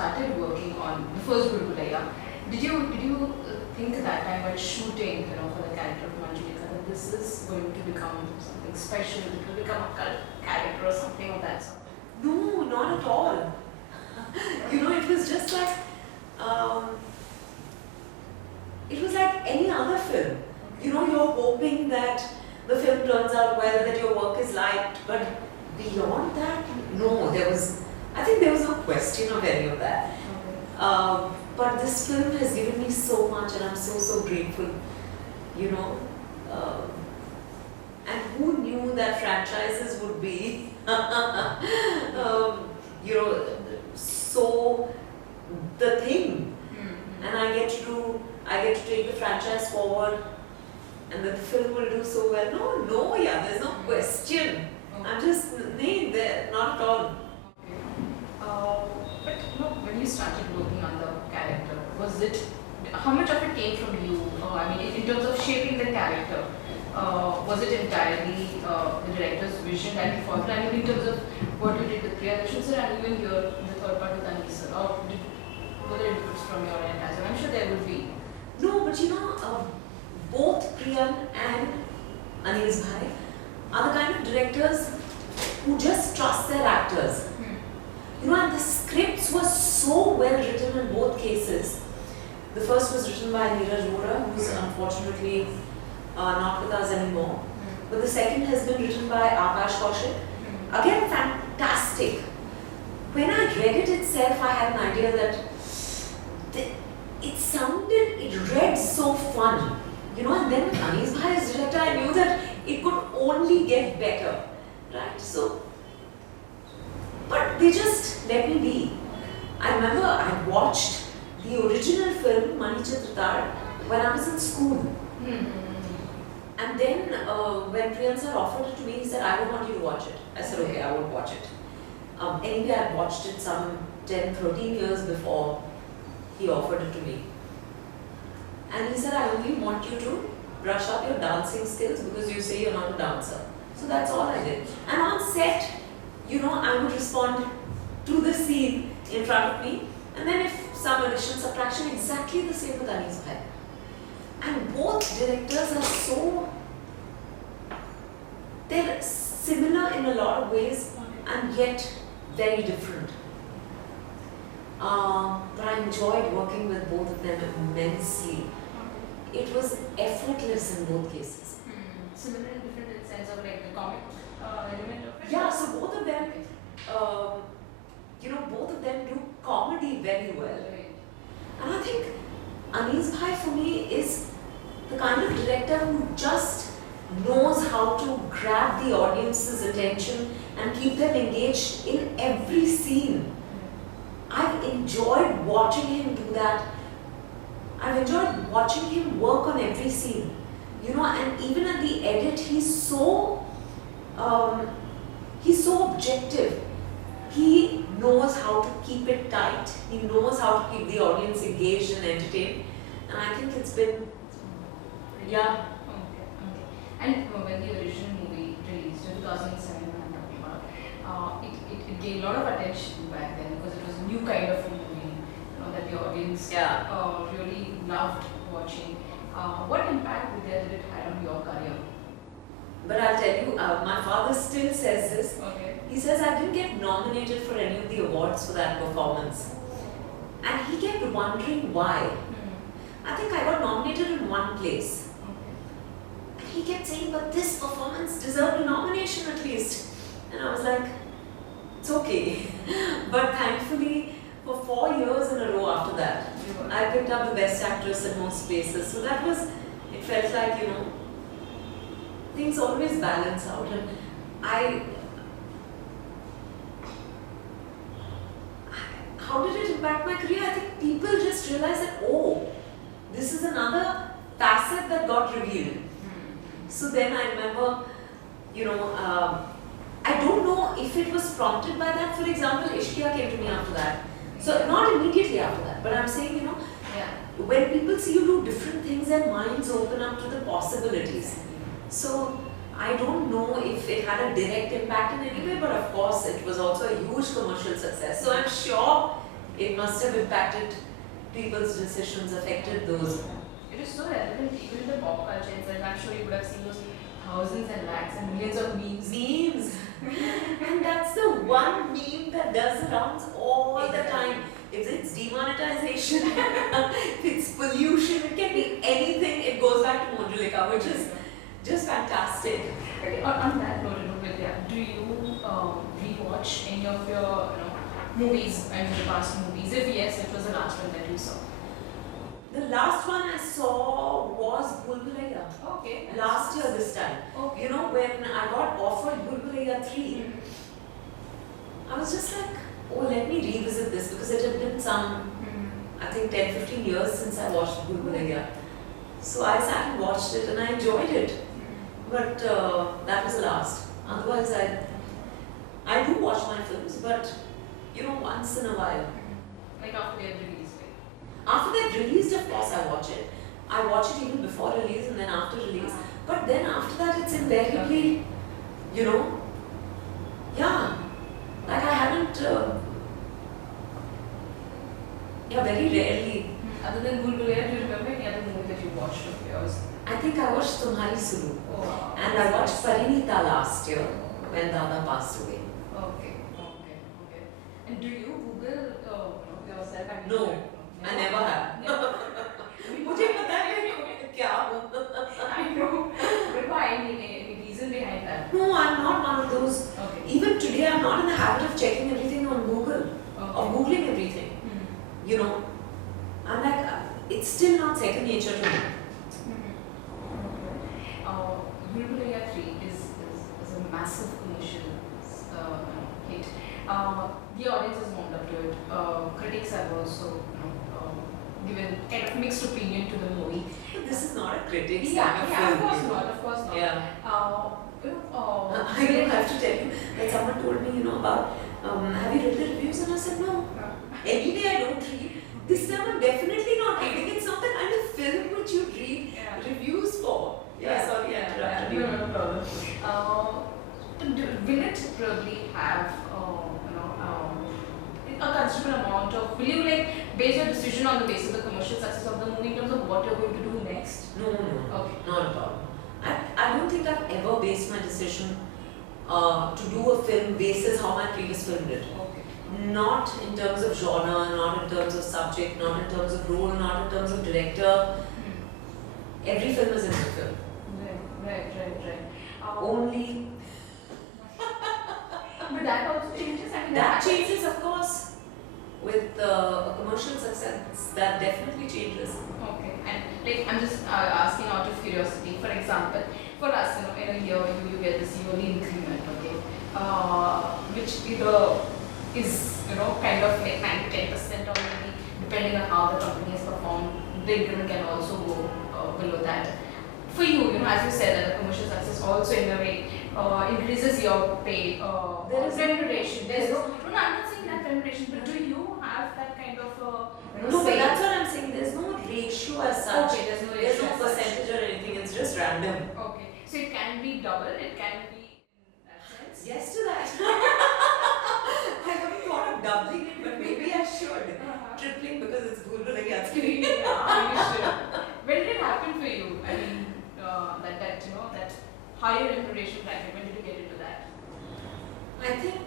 started working on the first Gurugulaya, did you think at that time while shooting, for the character of Manjulika, that this is going to become something special, it will become a cult character or something of that sort? No, not at all. It was just like, um, it was like any other film. You're hoping that the film turns out well, that your work is liked, but beyond that, no, I think there was no question of any of that. But this film has given me so much, and I'm so grateful, you know. And who knew that franchises would be, so the thing. And I get to take the franchise forward, and that the film will do so well. There's no question. I'm just there, not at all. But when you started working on the character, how much of it came from you? In terms of shaping the character, was it entirely the director's vision that you followed? In terms of what you did with Priyadarshini sir, and even here in the third part with Anish sir, were there inputs from your end as well? I'm sure there would be. No, but both Priyan and Anish Bhai are the kind of directors who just trust their actors. And the scripts were so well written in both cases. The first was written by Neeraj Vora, who's unfortunately not with us anymore. But the second has been written by Akash Kaushik. Again, fantastic. When I read it itself, I had an idea that it read so fun. And then with Anish Bhai as director, I knew that it could only get better. Right? So, but they just let me be. I remember I watched the original film, Mani Chitratar, when I was in school. And then when Priyan sir offered it to me, he said, I don't want you to watch it. I said, okay, I won't watch it. Anyway, I watched it some 10, 13 years before he offered it to me. And he said, I only want you to brush up your dancing skills because you say you're not a dancer. So that's all I did. And on set, I would respond to the scene in front of me, and then if some addition, subtraction, exactly the same with Anish Bhai. And both directors are they're similar in a lot of ways and yet very different. But I enjoyed working with both of them immensely. It was effortless in both cases. Similar and different in the sense of like the comic element of it? Yeah, so both of them, both of them do comedy very well. Right. And I think Anish Bhai for me is the kind of director who just knows how to grab the audience's attention and keep them engaged in every scene. I've enjoyed watching him do that. I've enjoyed watching him work on every scene. And even at the edit, he's so objective. He knows how to keep it tight. He knows how to keep the audience engaged and entertained. And I think it's been, yeah. Okay. And when the original movie released in 2007, I'm talking about, it gained a lot of attention back then because it was a new kind of movie, that the audience really loved watching. What impact did it have on your career? But I'll tell you, my father still says this. Okay. He says I didn't get nominated for any of the awards for that performance. And he kept wondering why. I think I got nominated in one place. And he kept saying, but this performance deserved a nomination at least. And I was like, it's okay. But thankfully, for 4 years in a row after that, I picked up the best actress in most places. So that was, it felt like, things always balance out. And how did it impact my career? I think people just realized that, this is another facet that got revealed. So then I remember, I don't know if it was prompted by that. For example, Ishqiya came to me after that. So not immediately after that, but I'm saying, when people see you do different things, their minds open up to the possibilities. So I don't know if it had a direct impact in any way, but of course it was also a huge commercial success. So I'm sure it must have impacted people's decisions, affected those. It is so relevant even in the pop culture itself. I'm sure you would have seen those thousands and lakhs and millions of memes. Memes. And that's the one meme that does the rounds all the time. If it's demonetization, if it's pollution, it can be anything. It goes back to Monjulika, which is just fantastic. Okay, on that note, Vidya, do you rewatch any of your movies, I mean the past movies? If yes, it was the last one that you saw. The last one I saw was Bhool Bhulaiya. Okay. Last year this time. Okay. You know, when I got offered Bhool Bhulaiya 3, I was just like, oh, let me revisit this because it had been some, I think 10-15 years since I watched Bhool Bhulaiya. So I sat and watched it and I enjoyed it. But that was the last. Otherwise, I do watch my films, but you know, once in a while. Like after they release, right? After they've released, of course, I watch it. I watch it even before release and then after release. But then after that, it's invariably, you know, yeah. Like I haven't, very rarely. Other than Bhool Bhulaiya, do you remember any other movie that you watched of yours? I think I watched Tumhari Suru. Oh, wow. And I watched Parinita last year when Dada passed away. Okay. And do you Google yourself? I mean, No, I never have. मुझे पता है क्या हूँ. I know. But why? Any reason behind that? No, I'm not one of those. Okay. Even today, I'm not in the habit of checking everything on Google, of Googling everything. You know, I'm like, it's still not second nature to me. Bhool Bhulaiya 3 is a massive commercial hit. The audience has warmed up to it. Critics have also given kind of mixed opinion to the movie. This is not a critic's Yeah, kind of yeah, film. of course not. Yeah. I I don't have to tell you that someone told me, about, have you read the reviews? And I said, no. Anyway, I don't read. This time I'm definitely not reading. It's not the kind of film which you read reviews for. Yeah, sorry, I interrupted you. No problem. Will it probably have a considerable amount of, will you base your decision on the basis of the commercial success of the movie in terms of what you're going to do next? No. Okay. Not at all. I don't think I've ever based my decision to do a film basis how my previous film did. Okay. Not in terms of genre, not in terms of subject, not in terms of role, not in terms of director. Every film is a new film. Right. Only But that also changes. I mean, that changes, of course. With a commercial success, that definitely changes. Okay, and I'm just asking out of curiosity. For example, for us, in a year you get this yearly increment, okay, which either is kind of like 9-10% or maybe depending on how the company has performed, the increment can also go below that. For you, as you said, that the commercial success also in a way increases your pay, There is remuneration. There's no- no, I'm not saying that remuneration, but do you have that kind of No, but that's what I'm saying. There's no ratio as such. Okay, there's no There's ratio no as such. percentage or anything. It's just random. Okay, so it can be double, it can be in that sense. Yes to that. I haven't thought of doubling it, but maybe I should. Tripling because it's Bhool Bhulaiya 3. Yeah, you should. When did it happen for you? I mean, that higher remuneration bracket. When did you get into that? I think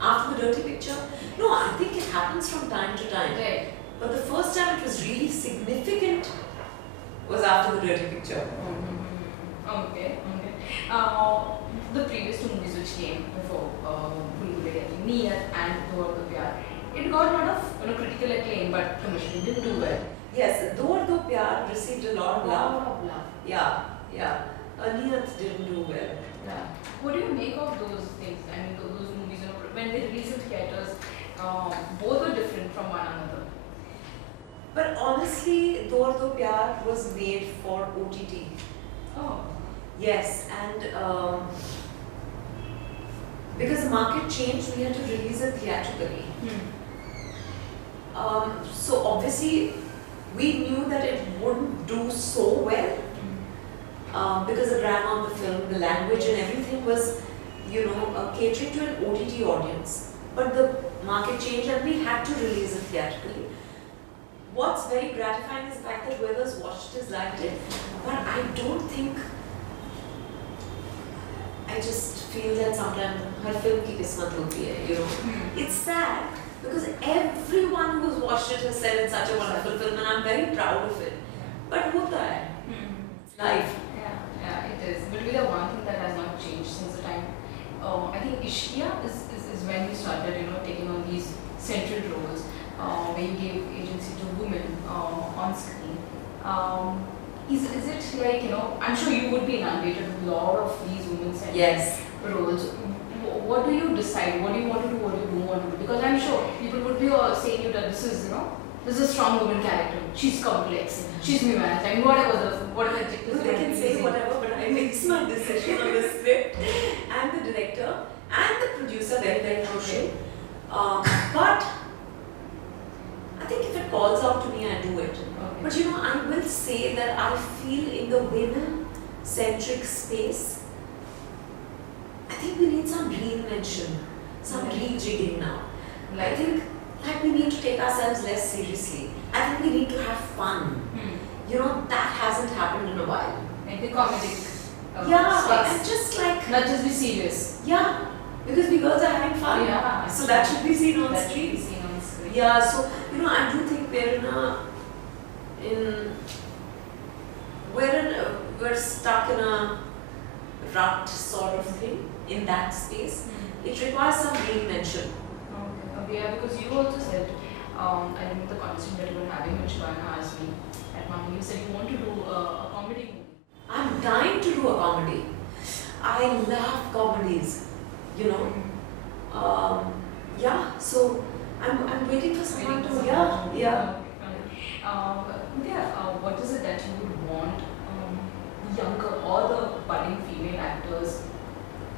after the Dirty Picture. No, I think it happens from time to time. Right. But the first time it was really significant was after the Dirty Picture. Okay. The previous two movies which came before Bhool Bhulaiya, Niyat and Do Aur Do Pyar, it got a lot of critical acclaim, but commercially didn't do well. Yes, Do Aur Do Pyar received a lot of love. Love. Yeah. Niyat didn't do well. Yeah. What do you make of those things? I mean, those movies, when they released in theaters, both were different from one another. But honestly, Do Aur Do Pyar was made for OTT. Oh. Yes, and because the market changed, we had to release it theatrically. So obviously, we knew that it wouldn't do so well because the grammar of the film, the language, and everything was, catering to an OTT audience. but the market changed and we had to release it theatrically. What's very gratifying is the fact that whoever's watched it liked it, but I don't think, I just feel that sometimes her film ki kismat hoti hai, you know. It's sad because everyone who's watched it has said it's such a wonderful film and I'm very proud of it. But hota hai. It's life. Yeah, it is. But the one thing that has not changed since the time, I think Ishqiya is when you started, taking on these central roles, where you gave agency to women on screen. Is it like, I'm sure you would be inundated with a lot of these women-centered Yes. roles. What do you decide? What do you want to do? What do you don't want to do? Because I'm sure people would be saying you that this is, this is a strong woman character. She's complex. She's nuanced. I mean, whatever adjectives They can say whatever, but I makes my decision on the script and the director and the producer very, very crucial. But I think if it calls out to me, I do it. Okay. But I will say that I feel in the women-centric space, I think we need some reinvention, some rejigging now. I think we need to take ourselves less seriously. I think we need to have fun. That hasn't happened in a while. Like the comedic Yeah, space. and just like, Not just be serious. yeah, because we girls are having fun. Yeah. So that should be seen on That should be screen. seen on screen. Yeah, so I do think we're stuck in a rut sort of thing in that space. It requires some reinvention. Okay, yeah, because you also said, I remember the conversation that you were having when Shivana asked me at Mama, you said you want to do a comedy movie. I'm dying to do a comedy. I love comedies, Yeah, so I'm waiting for someone to, yeah. What is it that you would want the younger or the budding female actors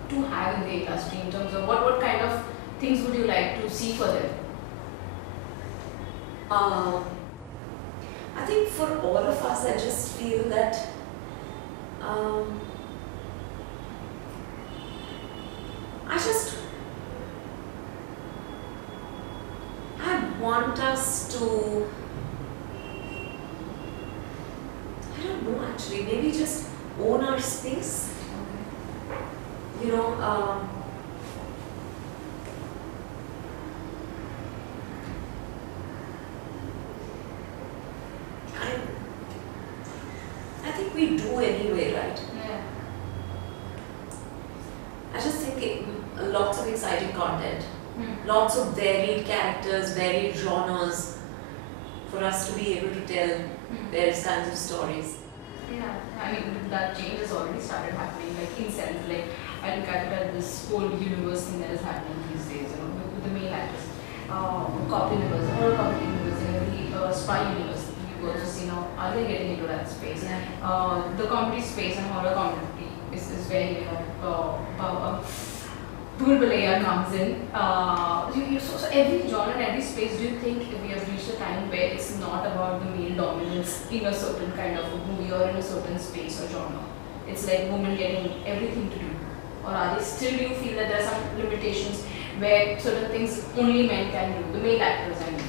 to have in the industry in terms of what kind of things would you like to see for them? I think for all of us, I just feel that I want us to, I don't know actually, maybe just own our space. I think we do anyway, right? Yeah. I just think lots of exciting content, lots of varied characters, varied genres for us to be able to tell various kinds of stories. Yeah, I mean that change has already started happening. Like in sense, like I look at it as this whole universe thing that is happening these days. With the male actors, cop universe, horror cop universe, and every spy universe. You also see now, are they getting into that space? The comedy space and horror comedy is very Bhul Bhulaiya comes in. So every genre and every space, do you think we have reached a time where it's not about the male dominance in a certain kind of a movie or in a certain space or genre? It's like women getting everything to do. Or are they still, you feel that there are some limitations where certain things only men can do, the male actors I mean?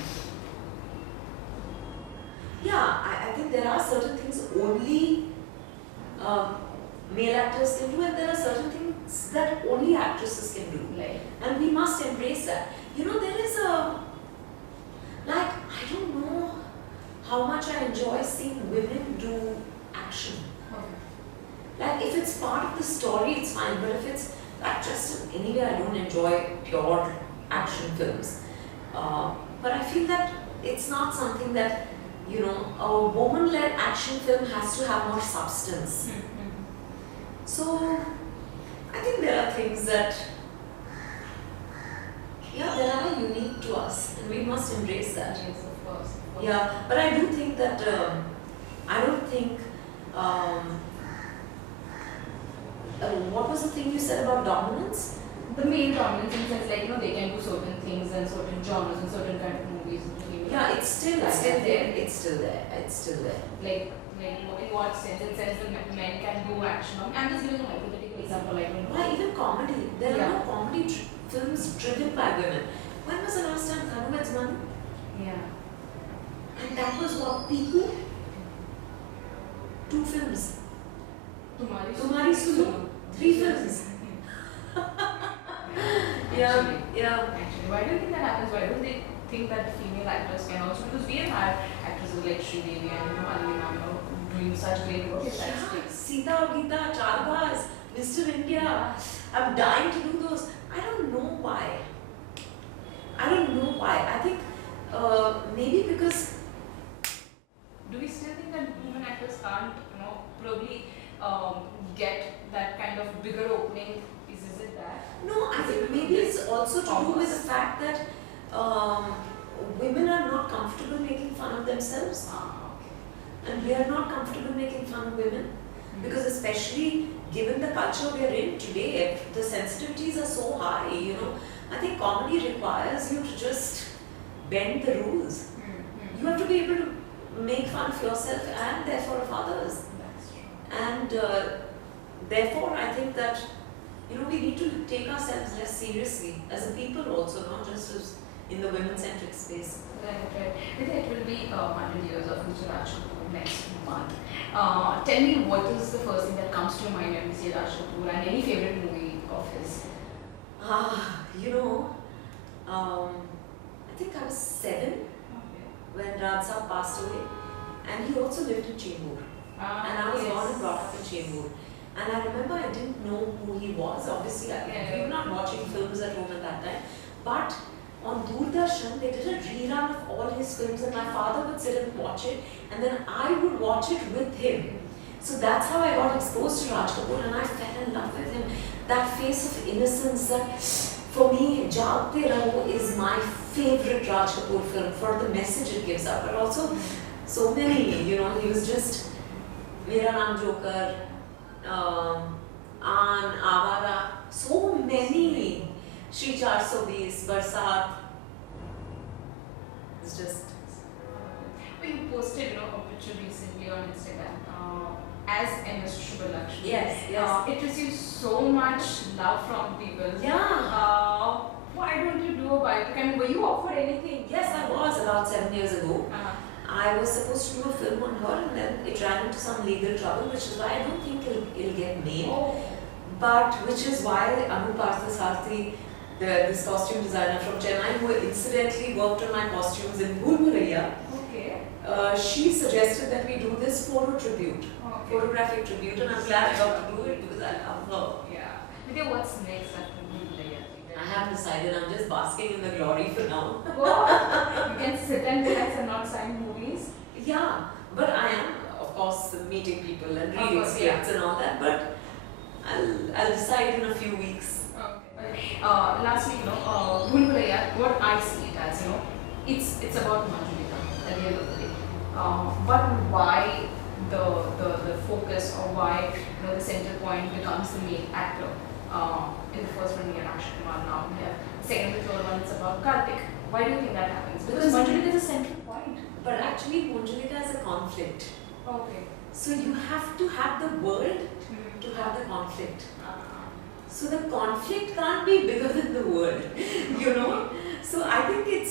Yeah, I think there are certain things only male actors can do, and there are certain things that only actresses can do. Like, And we must embrace that. There is I don't know how much I enjoy seeing women do action. Like, if it's part of the story, it's fine, but if it's just anyway, I don't enjoy pure action films. But I feel that it's not something that, a woman-led action film has to have more substance. So, I think there are things that, that are unique to us, and we must embrace that. yes, of course. Yeah, but I do think that, I don't think, what was the thing you said about dominance? The male dominance in the sense like, they can do certain things and certain genres and certain kind of movies. Yeah, it's still there. It's still there. It's still there. Like in what sense? In sense that men can do action. I'm just giving a hypothetical example. Why even comedy? There are no comedy films driven by women. Madhu Manu. Yeah. And that was what, Piku? 2 films. Tumhari Sunu. 3 films. Actually, Yeah. Actually, why do you think that happens? Why do they think that female actors can also? Because we have had actresses like Sridevi and Malini Manu doing such great work in that Yeah. space. Sita or Geeta, Charbaz, Mr. India. I'm dying to do those. I don't know why. I think maybe because Do we still think that women actors can't, probably get that kind of bigger opening? Is it that? no, I think maybe it's also to do with the fact that women are not comfortable making fun of themselves, Okay. and we are not comfortable making fun of women because, especially given the culture we are in today, the sensitivities are so high. I think comedy requires you to just bend the rules. You have to be able to make fun of yourself and therefore of others. That's true. And therefore, I think that we need to take ourselves less seriously as a people also, not just as in the women-centric space. Right. I think it will be 100 years of Mr. Raj Kapoor next month. Tell me, what is the first thing that comes to your mind when you say Raj Kapoor, and any favorite movie of his? I think I was 7 Okay. when Raj Saab passed away, and he also lived in Chembur. And I was born and brought up in Chembur. And I remember I didn't know who he was. Obviously, we were not watching films at home at that time. But on Doordarshan, they did a rerun of all his films, and my father would sit and watch it, and then I would watch it with him. So that's how I got exposed to Raj Kapoor, and I fell in love with him. That face of innocence, that for me, Jaagte Raho is my favorite Raj Kapoor film for the message it gives out, but also so many, he was just Mera Naam Joker, Aan, Avara, so many. Shri 420, Barsat. It's just. Well, you posted, a picture recently on Instagram as MS Shubhalakshmi. Yes. It received so much love from people. Yeah. Why don't you do a biopic? I mean, were you offered anything? Yes, I was about 7 years ago. Uh-huh. I was supposed to do a film on her, and then it ran into some legal trouble, which is why I don't think it'll get made. Oh. But which is why Anu Parthasarathy, this costume designer from Chennai, who incidentally worked on my costumes in Bhool Bhulaiya, Okay. she suggested that we do this Okay. photographic tribute, and I'm glad I got to do it because I love her. Yeah. Vidya, what's next after Bhool-Bhulaiya? I haven't decided, I'm just basking in the glory for now. You can sit and relax and not sign movies. Yeah, but I am, of course, meeting people and reading course, yeah. scripts and all that, but I'll decide in a few weeks. Okay. Lastly, Bhool-Bhulaiya, what I see it as, it's about Manjulika at the end of the day. But why the focus, or why the center point becomes the main actor? In the first one we have Akshay Kumar, now we have the second and third one, it's about Karthik. Why do you think that happens? Because Manjulika is a central point. But actually, Manjulika is a conflict. Okay. So you have to have the world to have the conflict. So the conflict can't be bigger than the world, So I think it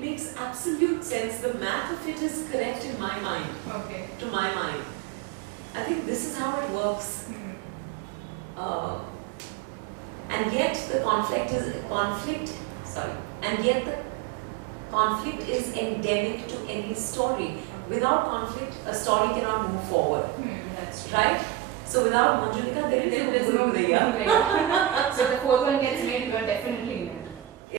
makes absolute sense. The math of it is correct in my mind, Okay. to my mind. I think this is how it works. And yet the conflict is endemic to any story. Without conflict, a story cannot move forward. That's true. Right? So without Manjulika, there is no Bhool-Bhulaiya. Bhool-Bhulaiya.